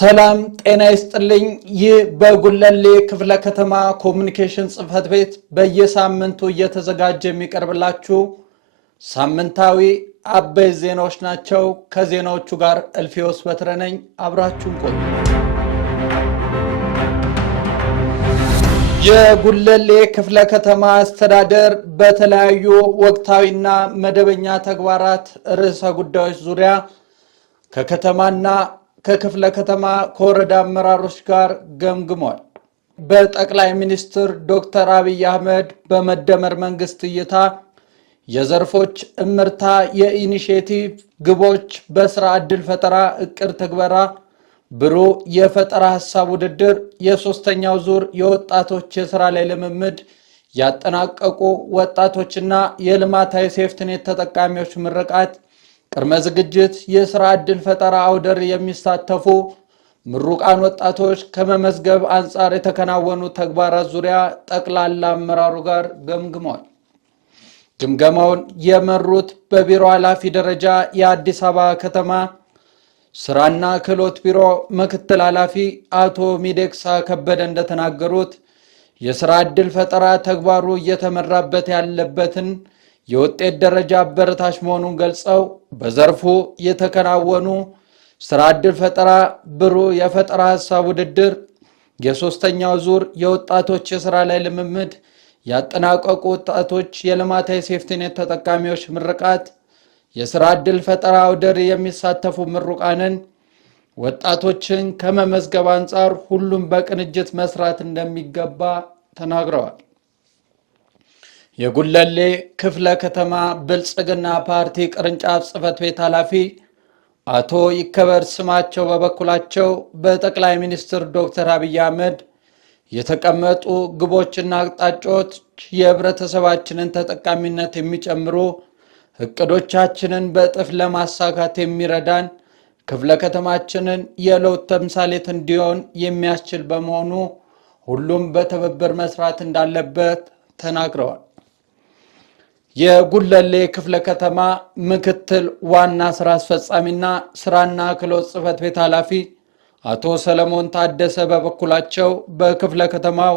ሰላም ጤና ይስጥልኝ። ይህ በጉለሌ ክፍለ ከተማ ኮሙኒኬሽን ጽህፈት ቤት በየሳምንቱ እየተዘጋጀ የሚቀርብላችሁ ሳምንታዊ አበይት ዜናዎች ናቸው። ከዜናዎቹ ጋር እልፊዮስ በትረ ነኝ። አብራችሁን ቆዩ። የጉለሌ ክፍለ ከተማ አስተዳደር በተለያዩ ወቅታዊና መደበኛ ተግባራት ርዕሰ ጉዳዮች ዙሪያ ከከተማና ከክፍለ ከተማ ከወረዳ አመራሮች ጋር ገምግሟል። በጠቅላይ ሚኒስትር ዶክተር አብይ አህመድ በመደመር መንግስት እይታ የዘርፎች እምርታ፣ የኢኒሼቲቭ ግቦች፣ በስራ ዕድል ፈጠራ እቅድ ትግበራ፣ ብሩህ የፈጠራ ሐሳብ ውድድር፣ የሶስተኛው ዙር የወጣቶች የሥራ ላይ ልምምድ ያጠናቀቁ ወጣቶችና የልማታዊ ሴፍትኔት ተጠቃሚዎች ምርቃት፣ ቅድመ ዝግጅት፣ የሥራ ዕድል ፈጠራ አውደር የሚሳተፉ ምሩቃን ወጣቶች ከመመዝገብ አንጻር የተከናወኑ ተግባራት ዙሪያ ጠቅላላ አመራሩ ጋር ገምግሟል። ግምገማውን የመሩት በቢሮ ኃላፊ ደረጃ የአዲስ አበባ ከተማ ስራና ክህሎት ቢሮ ምክትል ኃላፊ አቶ ሚደቅሳ ከበደ እንደተናገሩት የሥራ ዕድል ፈጠራ ተግባሩ እየተመራበት ያለበትን የውጤት ደረጃ አበረታች መሆኑን ገልጸው በዘርፉ የተከናወኑ ሥራ ዕድል ፈጠራ፣ ብሩህ የፈጠራ ሐሳብ ውድድር፣ የሶስተኛው ዙር የወጣቶች የሥራ ላይ ልምምድ ያጠናቀቁ ወጣቶች የልማታዊ ሴፍቲኔት ተጠቃሚዎች ምርቃት፣ የሥራ ዕድል ፈጠራ አውደር የሚሳተፉ ምሩቃንን ወጣቶችን ከመመዝገብ አንጻር ሁሉም በቅንጅት መስራት እንደሚገባ ተናግረዋል። የጉለሌ ክፍለ ከተማ ብልጽግና ፓርቲ ቅርንጫፍ ጽህፈት ቤት ኃላፊ አቶ ይከበር ስማቸው በበኩላቸው በጠቅላይ ሚኒስትር ዶክተር አብይ አህመድ የተቀመጡ ግቦችና አቅጣጫዎች የህብረተሰባችንን ተጠቃሚነት የሚጨምሩ እቅዶቻችንን በእጥፍ ለማሳካት የሚረዳን ክፍለ ከተማችንን የለውጥ ተምሳሌት እንዲሆን የሚያስችል በመሆኑ ሁሉም በትብብር መስራት እንዳለበት ተናግረዋል። የጉለሌ ክፍለ ከተማ ምክትል ዋና ስራ አስፈጻሚና ስራና ክህሎት ጽህፈት ቤት ኃላፊ አቶ ሰለሞን ታደሰ በበኩላቸው በክፍለ ከተማው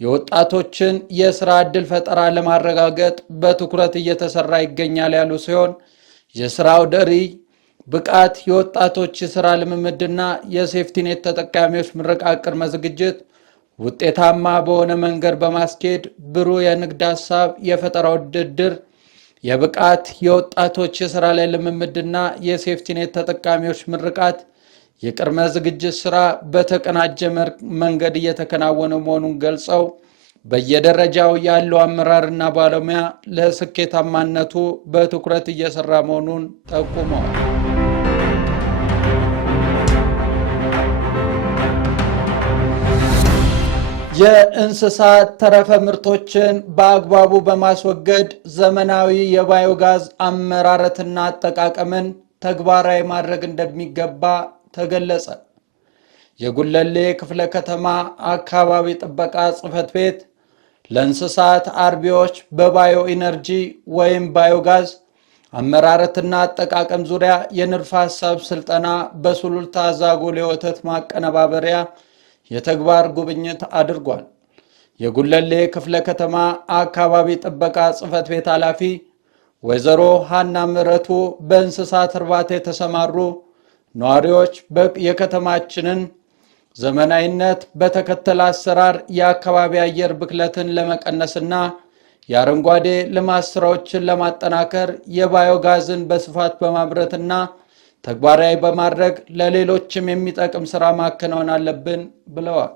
የወጣቶችን የሥራ ዕድል ፈጠራ ለማረጋገጥ በትኩረት እየተሰራ ይገኛል ያሉ ሲሆን የሥራ አውደ ርዕይ፣ ብቃት፣ የወጣቶች የሥራ ልምምድና የሴፍቲኔት ተጠቃሚዎች ምረቃ ቅድመ ዝግጅት ውጤታማ በሆነ መንገድ በማስኬድ ብሩህ የንግድ ሐሳብ የፈጠራ ውድድር፣ የብቃት የወጣቶች የሥራ ላይ ልምምድና የሴፍቲኔት ተጠቃሚዎች ምርቃት የቅድመ ዝግጅት ሥራ በተቀናጀ መንገድ እየተከናወነ መሆኑን ገልጸው በየደረጃው ያለው አመራርና ባለሙያ ለስኬታማነቱ በትኩረት እየሰራ መሆኑን ጠቁመዋል። የእንስሳት ተረፈ ምርቶችን በአግባቡ በማስወገድ ዘመናዊ የባዮጋዝ አመራረትና አጠቃቀምን ተግባራዊ ማድረግ እንደሚገባ ተገለጸ። የጉለሌ ክፍለ ከተማ አካባቢ ጥበቃ ጽህፈት ቤት ለእንስሳት አርቢዎች በባዮ ኢነርጂ ወይም ባዮጋዝ አመራረትና አጠቃቀም ዙሪያ የንድፈ ሐሳብ ስልጠና በሱሉልታ ዛጎል የወተት ማቀነባበሪያ የተግባር ጉብኝት አድርጓል። የጉለሌ ክፍለ ከተማ አካባቢ ጥበቃ ጽህፈት ቤት ኃላፊ ወይዘሮ ሃና ምረቱ በእንስሳት እርባታ የተሰማሩ ነዋሪዎች የከተማችንን ዘመናዊነት በተከተለ አሰራር የአካባቢ አየር ብክለትን ለመቀነስና የአረንጓዴ ልማት ስራዎችን ለማጠናከር የባዮጋዝን በስፋት በማምረትና ተግባራዊ በማድረግ ለሌሎችም የሚጠቅም ስራ ማከናወን አለብን ብለዋል።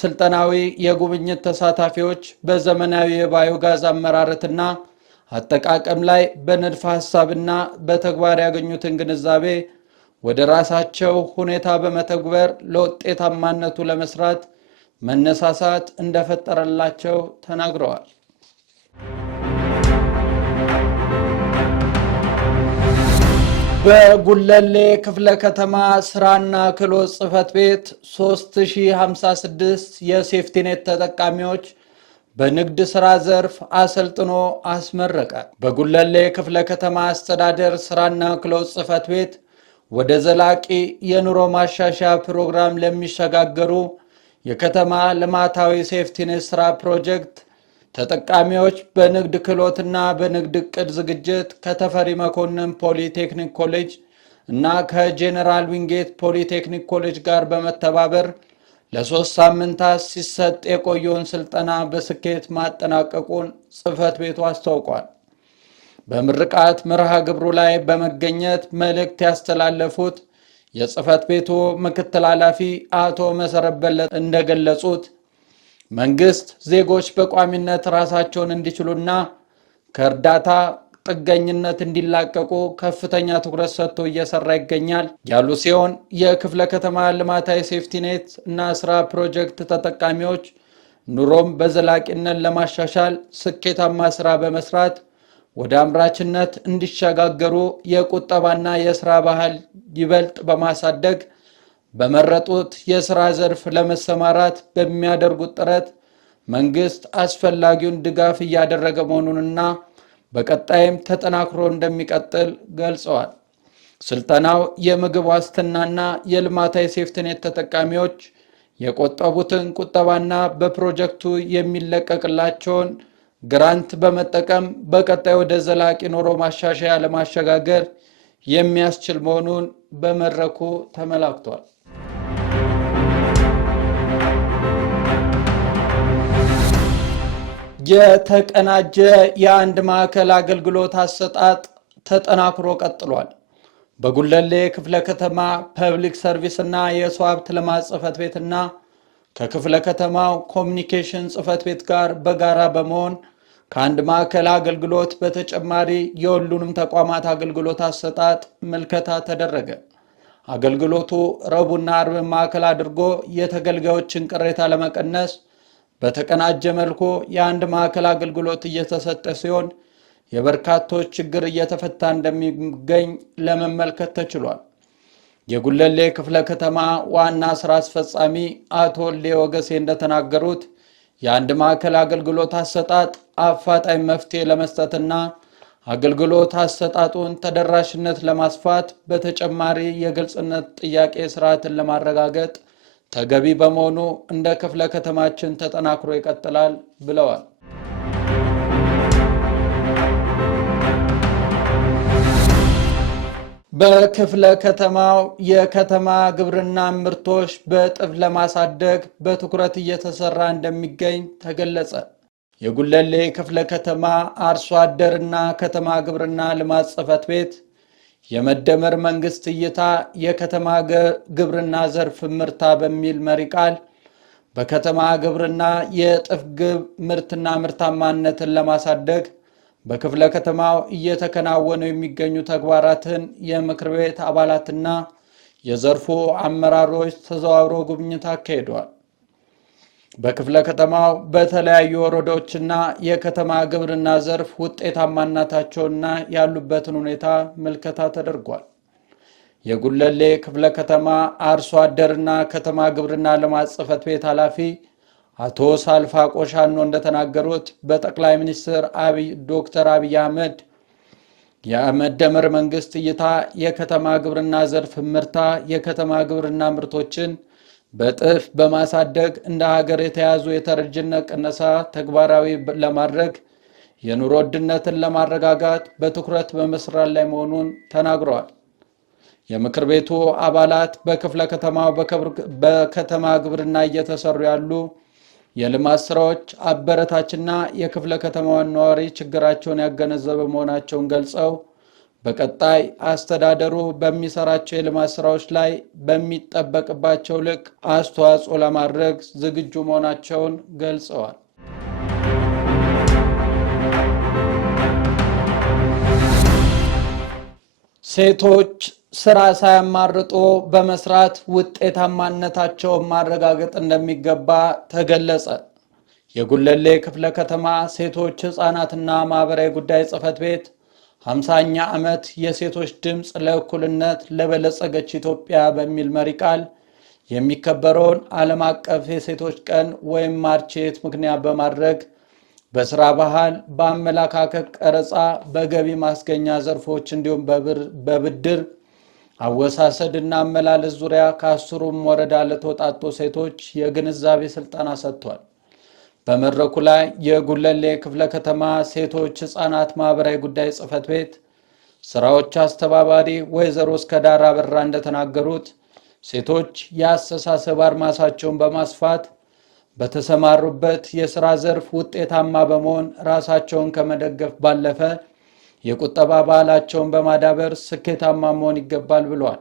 ስልጠናዊ የጉብኝት ተሳታፊዎች በዘመናዊ የባዮጋዝ አመራረትና አጠቃቀም ላይ በንድፈ ሐሳብና በተግባር ያገኙትን ግንዛቤ ወደ ራሳቸው ሁኔታ በመተግበር ለውጤታማነቱ ለመስራት መነሳሳት እንደፈጠረላቸው ተናግረዋል። በጉለሌ ክፍለ ከተማ ስራና ክህሎት ጽህፈት ቤት 3056 የሴፍቲኔት ተጠቃሚዎች በንግድ ሥራ ዘርፍ አሰልጥኖ አስመረቀ። በጉለሌ ክፍለ ከተማ አስተዳደር ስራና ክህሎት ጽህፈት ቤት ወደ ዘላቂ የኑሮ ማሻሻያ ፕሮግራም ለሚሸጋገሩ የከተማ ልማታዊ ሴፍቲኔት ስራ ፕሮጀክት ተጠቃሚዎች በንግድ ክህሎትና በንግድ ዕቅድ ዝግጅት ከተፈሪ መኮንን ፖሊቴክኒክ ኮሌጅ እና ከጄኔራል ዊንጌት ፖሊቴክኒክ ኮሌጅ ጋር በመተባበር ለ3 ሳምንታት ሲሰጥ የቆየውን ስልጠና በስኬት ማጠናቀቁን ጽሕፈት ቤቱ አስታውቋል። በምርቃት መርሃ ግብሩ ላይ በመገኘት መልእክት ያስተላለፉት የጽሕፈት ቤቱ ምክትል ኃላፊ አቶ መሰረት በለጠ እንደገለጹት መንግስት ዜጎች በቋሚነት ራሳቸውን እንዲችሉና ከእርዳታ ጥገኝነት እንዲላቀቁ ከፍተኛ ትኩረት ሰጥቶ እየሰራ ይገኛል ያሉ ሲሆን የክፍለ ከተማ ልማታዊ ሴፍቲኔት እና ስራ ፕሮጀክት ተጠቃሚዎች ኑሮም በዘላቂነት ለማሻሻል ስኬታማ ስራ በመስራት ወደ አምራችነት እንዲሸጋገሩ የቁጠባና የስራ ባህል ይበልጥ በማሳደግ በመረጡት የስራ ዘርፍ ለመሰማራት በሚያደርጉት ጥረት መንግስት አስፈላጊውን ድጋፍ እያደረገ መሆኑንና በቀጣይም ተጠናክሮ እንደሚቀጥል ገልጸዋል። ስልጠናው የምግብ ዋስትናና የልማታዊ ሴፍቲኔት ተጠቃሚዎች የቆጠቡትን ቁጠባና በፕሮጀክቱ የሚለቀቅላቸውን ግራንት በመጠቀም በቀጣይ ወደ ዘላቂ ኑሮ ማሻሻያ ለማሸጋገር የሚያስችል መሆኑን በመድረኩ ተመላክቷል። የተቀናጀ የአንድ ማዕከል አገልግሎት አሰጣጥ ተጠናክሮ ቀጥሏል። በጉለሌ ክፍለ ከተማ ፐብሊክ ሰርቪስ እና የሰው ሀብት ልማት ጽሕፈት ቤትና ከክፍለ ከተማው ኮሚኒኬሽን ጽሕፈት ቤት ጋር በጋራ በመሆን ከአንድ ማዕከል አገልግሎት በተጨማሪ የሁሉንም ተቋማት አገልግሎት አሰጣጥ ምልከታ ተደረገ። አገልግሎቱ ረቡዕና ዓርብ ማዕከል አድርጎ የተገልጋዮችን ቅሬታ ለመቀነስ በተቀናጀ መልኩ የአንድ ማዕከል አገልግሎት እየተሰጠ ሲሆን የበርካቶች ችግር እየተፈታ እንደሚገኝ ለመመልከት ተችሏል። የጉለሌ ክፍለ ከተማ ዋና ስራ አስፈጻሚ አቶ ሌወገሴ እንደተናገሩት የአንድ ማዕከል አገልግሎት አሰጣጥ አፋጣኝ መፍትሄ ለመስጠትና አገልግሎት አሰጣጡን ተደራሽነት ለማስፋት በተጨማሪ የግልጽነት ጥያቄ ስርዓትን ለማረጋገጥ ተገቢ በመሆኑ እንደ ክፍለ ከተማችን ተጠናክሮ ይቀጥላል ብለዋል። በክፍለ ከተማው የከተማ ግብርና ምርቶች በእጥፍ ለማሳደግ በትኩረት እየተሰራ እንደሚገኝ ተገለጸ። የጉለሌ ክፍለ ከተማ አርሶ አደርና ከተማ ግብርና ልማት ጽሕፈት ቤት የመደመር መንግስት እይታ የከተማ ግብርና ዘርፍ ምርታ በሚል መሪ ቃል በከተማ ግብርና የእጥፍ ግብ ምርትና ምርታማነትን ለማሳደግ በክፍለ ከተማው እየተከናወኑ የሚገኙ ተግባራትን የምክር ቤት አባላትና የዘርፉ አመራሮች ተዘዋውረው ጉብኝት አካሂደዋል። በክፍለ ከተማው በተለያዩ ወረዳዎችና የከተማ ግብርና ዘርፍ ውጤታማነታቸውና ያሉበትን ሁኔታ ምልከታ ተደርጓል። የጉለሌ ክፍለ ከተማ አርሶ አደርና ከተማ ግብርና ልማት ጽሕፈት ቤት ኃላፊ አቶ ሳልፋ ቆሻኖ እንደተናገሩት በጠቅላይ ሚኒስትር ዶክተር አብይ አህመድ የመደመር መንግስት እይታ የከተማ ግብርና ዘርፍ ምርታ የከተማ ግብርና ምርቶችን በጥፍ በማሳደግ እንደ ሀገር የተያዙ የተረጅነት ቅነሳ ተግባራዊ ለማድረግ የኑሮ ውድነትን ለማረጋጋት በትኩረት በመስራት ላይ መሆኑን ተናግረዋል። የምክር ቤቱ አባላት በክፍለ ከተማው በከተማ ግብርና እየተሰሩ ያሉ የልማት ስራዎች አበረታችና የክፍለ ከተማዋን ነዋሪ ችግራቸውን ያገነዘበ መሆናቸውን ገልጸው በቀጣይ አስተዳደሩ በሚሰራቸው የልማት ስራዎች ላይ በሚጠበቅባቸው ልክ አስተዋጽኦ ለማድረግ ዝግጁ መሆናቸውን ገልጸዋል። ሴቶች ስራ ሳያማርጡ በመስራት ውጤታማነታቸውን ማረጋገጥ እንደሚገባ ተገለጸ። የጉለሌ ክፍለ ከተማ ሴቶች ሕፃናትና ማህበራዊ ጉዳይ ጽሕፈት ቤት 50ኛ ዓመት የሴቶች ድምፅ ለእኩልነት ለበለጸገች ኢትዮጵያ በሚል መሪ ቃል የሚከበረውን ዓለም አቀፍ የሴቶች ቀን ወይም ማርቼት ምክንያት በማድረግ በስራ ባህል፣ በአመለካከት ቀረጻ፣ በገቢ ማስገኛ ዘርፎች እንዲሁም በብድር አወሳሰድና አመላለስ ዙሪያ ከ10ሩም ወረዳ ለተወጣጡ ሴቶች የግንዛቤ ስልጠና ሰጥቷል። በመድረኩ ላይ የጉለሌ ክፍለ ከተማ ሴቶች ህፃናት ማህበራዊ ጉዳይ ጽሕፈት ቤት ስራዎች አስተባባሪ ወይዘሮ እስከዳር አበራ እንደተናገሩት ሴቶች የአስተሳሰብ አድማሳቸውን በማስፋት በተሰማሩበት የሥራ ዘርፍ ውጤታማ በመሆን ራሳቸውን ከመደገፍ ባለፈ የቁጠባ ባህላቸውን በማዳበር ስኬታማ መሆን ይገባል ብለዋል።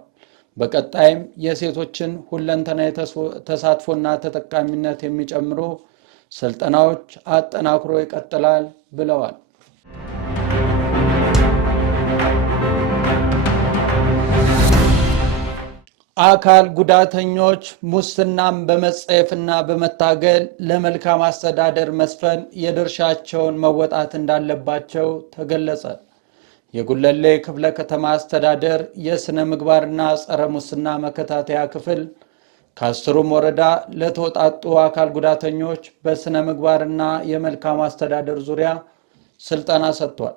በቀጣይም የሴቶችን ሁለንተናዊ ተሳትፎና ተጠቃሚነት የሚጨምሩ ስልጠናዎች አጠናክሮ ይቀጥላል ብለዋል። አካል ጉዳተኞች ሙስናን በመጸየፍና በመታገል ለመልካም አስተዳደር መስፈን የድርሻቸውን መወጣት እንዳለባቸው ተገለጸ። የጉለሌ ክፍለ ከተማ አስተዳደር የሥነ ምግባርና ጸረ ሙስና መከታተያ ክፍል ከ10ሩም ወረዳ ለተወጣጡ አካል ጉዳተኞች በሥነ ምግባርና የመልካም አስተዳደር ዙሪያ ስልጠና ሰጥቷል።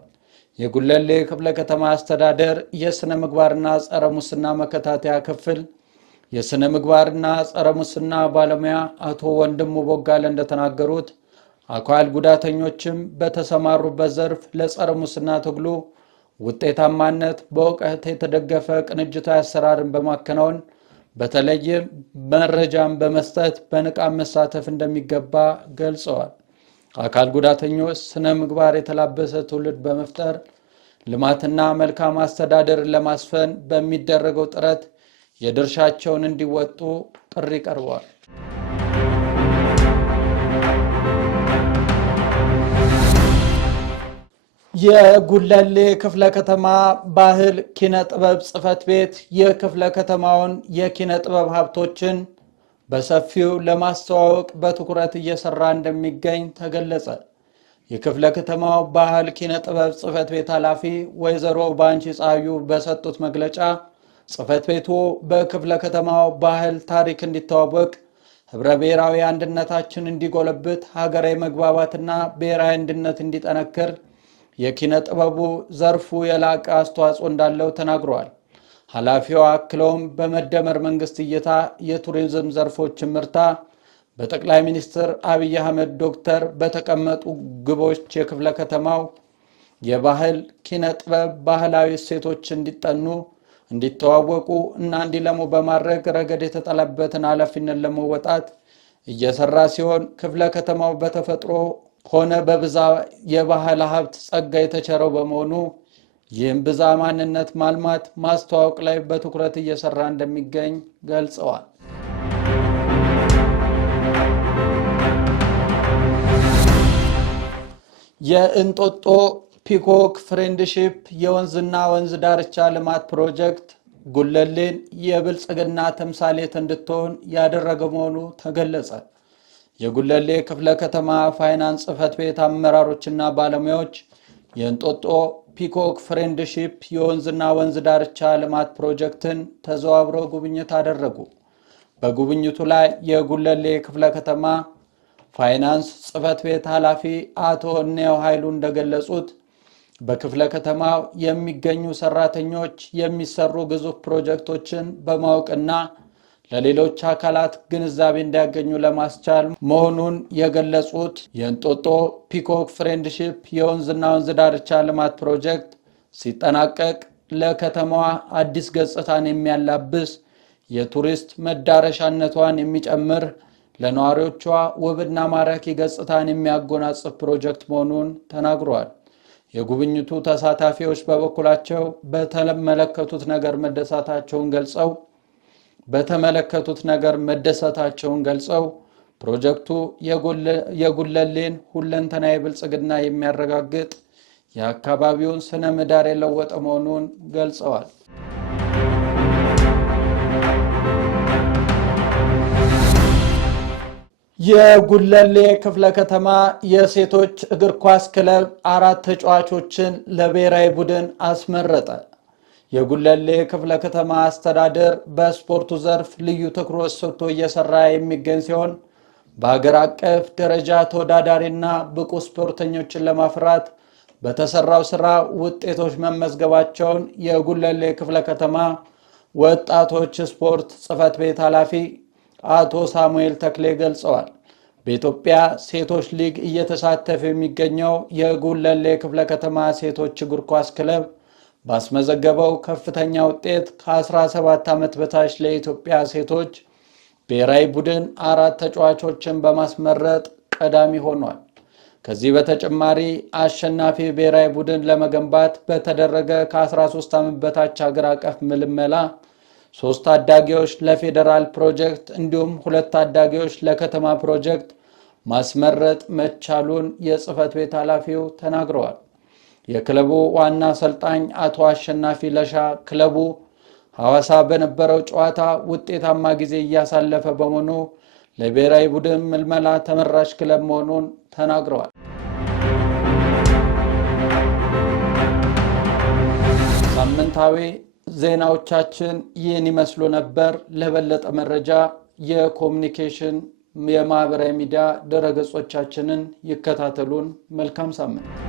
የጉለሌ ክፍለ ከተማ አስተዳደር የሥነ ምግባርና ጸረ ሙስና መከታተያ ክፍል የሥነ ምግባርና ጸረ ሙስና ባለሙያ አቶ ወንድሙ ቦጋለ እንደተናገሩት አካል ጉዳተኞችም በተሰማሩበት ዘርፍ ለጸረ ሙስና ትግሉ ውጤታማነት በእውቀት የተደገፈ ቅንጅታዊ አሰራርን በማከናወን በተለይም መረጃን በመስጠት በንቃት መሳተፍ እንደሚገባ ገልጸዋል። አካል ጉዳተኞች ስነ ምግባር የተላበሰ ትውልድ በመፍጠር ልማትና መልካም አስተዳደርን ለማስፈን በሚደረገው ጥረት የድርሻቸውን እንዲወጡ ጥሪ ቀርቧል። የጉለሌ ክፍለ ከተማ ባህል ኪነ ጥበብ ጽሕፈት ቤት የክፍለ ከተማውን የኪነ ጥበብ ሀብቶችን በሰፊው ለማስተዋወቅ በትኩረት እየሰራ እንደሚገኝ ተገለጸ። የክፍለ ከተማው ባህል ኪነ ጥበብ ጽሕፈት ቤት ኃላፊ ወይዘሮ ባንቺ ጻዩ በሰጡት መግለጫ ጽሕፈት ቤቱ በክፍለ ከተማው ባህል ታሪክ እንዲተዋወቅ፣ ህብረ ብሔራዊ አንድነታችን እንዲጎለብት፣ ሀገራዊ መግባባትና ብሔራዊ አንድነት እንዲጠነክር የኪነ ጥበቡ ዘርፉ የላቀ አስተዋጽኦ እንዳለው ተናግረዋል። ኃላፊዋ አክለውም በመደመር መንግስት እይታ የቱሪዝም ዘርፎች ምርታ በጠቅላይ ሚኒስትር አብይ አህመድ ዶክተር በተቀመጡ ግቦች የክፍለ ከተማው የባህል ኪነ ጥበብ ባህላዊ እሴቶች እንዲጠኑ፣ እንዲተዋወቁ እና እንዲለሙ በማድረግ ረገድ የተጣለበትን ኃላፊነት ለመወጣት እየሰራ ሲሆን ክፍለ ከተማው በተፈጥሮ ሆነ በብዛ የባህል ሀብት ጸጋ የተቸረው በመሆኑ ይህም ብዛ ማንነት ማልማት ማስተዋወቅ ላይ በትኩረት እየሰራ እንደሚገኝ ገልጸዋል። የእንጦጦ ፒኮክ ፍሬንድሺፕ የወንዝና ወንዝ ዳርቻ ልማት ፕሮጀክት ጉለሌን የብልጽግና ተምሳሌት እንድትሆን ያደረገ መሆኑ ተገለጸ። የጉለሌ ክፍለ ከተማ ፋይናንስ ጽሕፈት ቤት አመራሮችና ባለሙያዎች የእንጦጦ ፒኮክ ፍሬንድሺፕ የወንዝና ወንዝ ዳርቻ ልማት ፕሮጀክትን ተዘዋውረው ጉብኝት አደረጉ። በጉብኝቱ ላይ የጉለሌ ክፍለ ከተማ ፋይናንስ ጽሕፈት ቤት ኃላፊ አቶ እኔው ኃይሉ እንደገለጹት በክፍለ ከተማው የሚገኙ ሰራተኞች የሚሰሩ ግዙፍ ፕሮጀክቶችን በማወቅና ለሌሎች አካላት ግንዛቤ እንዲያገኙ ለማስቻል መሆኑን የገለጹት የእንጦጦ ፒኮክ ፍሬንድሺፕ የወንዝና ወንዝ ዳርቻ ልማት ፕሮጀክት ሲጠናቀቅ ለከተማዋ አዲስ ገጽታን የሚያላብስ የቱሪስት መዳረሻነቷን የሚጨምር ለነዋሪዎቿ ውብና ማራኪ ገጽታን የሚያጎናጽፍ ፕሮጀክት መሆኑን ተናግረዋል። የጉብኝቱ ተሳታፊዎች በበኩላቸው በተመለከቱት ነገር መደሰታቸውን ገልጸው ፕሮጀክቱ የጉለሌን ሁለንተናዊ ብልጽግና የሚያረጋግጥ የአካባቢውን ስነ ምህዳር የለወጠ መሆኑን ገልጸዋል። የጉለሌ ክፍለ ከተማ የሴቶች እግር ኳስ ክለብ 4 ተጫዋቾችን ለብሔራዊ ቡድን አስመረጠ። የጉለሌ ክፍለ ከተማ አስተዳደር በስፖርቱ ዘርፍ ልዩ ትኩረት ሰጥቶ እየሰራ የሚገኝ ሲሆን በሀገር አቀፍ ደረጃ ተወዳዳሪና ብቁ ስፖርተኞችን ለማፍራት በተሰራው ስራ ውጤቶች መመዝገባቸውን የጉለሌ ክፍለ ከተማ ወጣቶች ስፖርት ጽሕፈት ቤት ኃላፊ አቶ ሳሙኤል ተክሌ ገልጸዋል። በኢትዮጵያ ሴቶች ሊግ እየተሳተፈ የሚገኘው የጉለሌ ክፍለ ከተማ ሴቶች እግር ኳስ ክለብ ባስመዘገበው ከፍተኛ ውጤት ከ17 ዓመት በታች ለኢትዮጵያ ሴቶች ብሔራዊ ቡድን 4 ተጫዋቾችን በማስመረጥ ቀዳሚ ሆኗል። ከዚህ በተጨማሪ አሸናፊ ብሔራዊ ቡድን ለመገንባት በተደረገ ከ13 ዓመት በታች ሀገር አቀፍ ምልመላ 3 ታዳጊዎች ለፌዴራል ፕሮጀክት እንዲሁም 2 ታዳጊዎች ለከተማ ፕሮጀክት ማስመረጥ መቻሉን የጽሕፈት ቤት ኃላፊው ተናግረዋል። የክለቡ ዋና አሰልጣኝ አቶ አሸናፊ ለሻ ክለቡ ሐዋሳ በነበረው ጨዋታ ውጤታማ ጊዜ እያሳለፈ በመሆኑ ለብሔራዊ ቡድን ምልመላ ተመራጭ ክለብ መሆኑን ተናግረዋል። ሳምንታዊ ዜናዎቻችን ይህን ይመስሉ ነበር። ለበለጠ መረጃ የኮሙኒኬሽን የማህበራዊ ሚዲያ ድረገጾቻችንን ይከታተሉን። መልካም ሳምንት።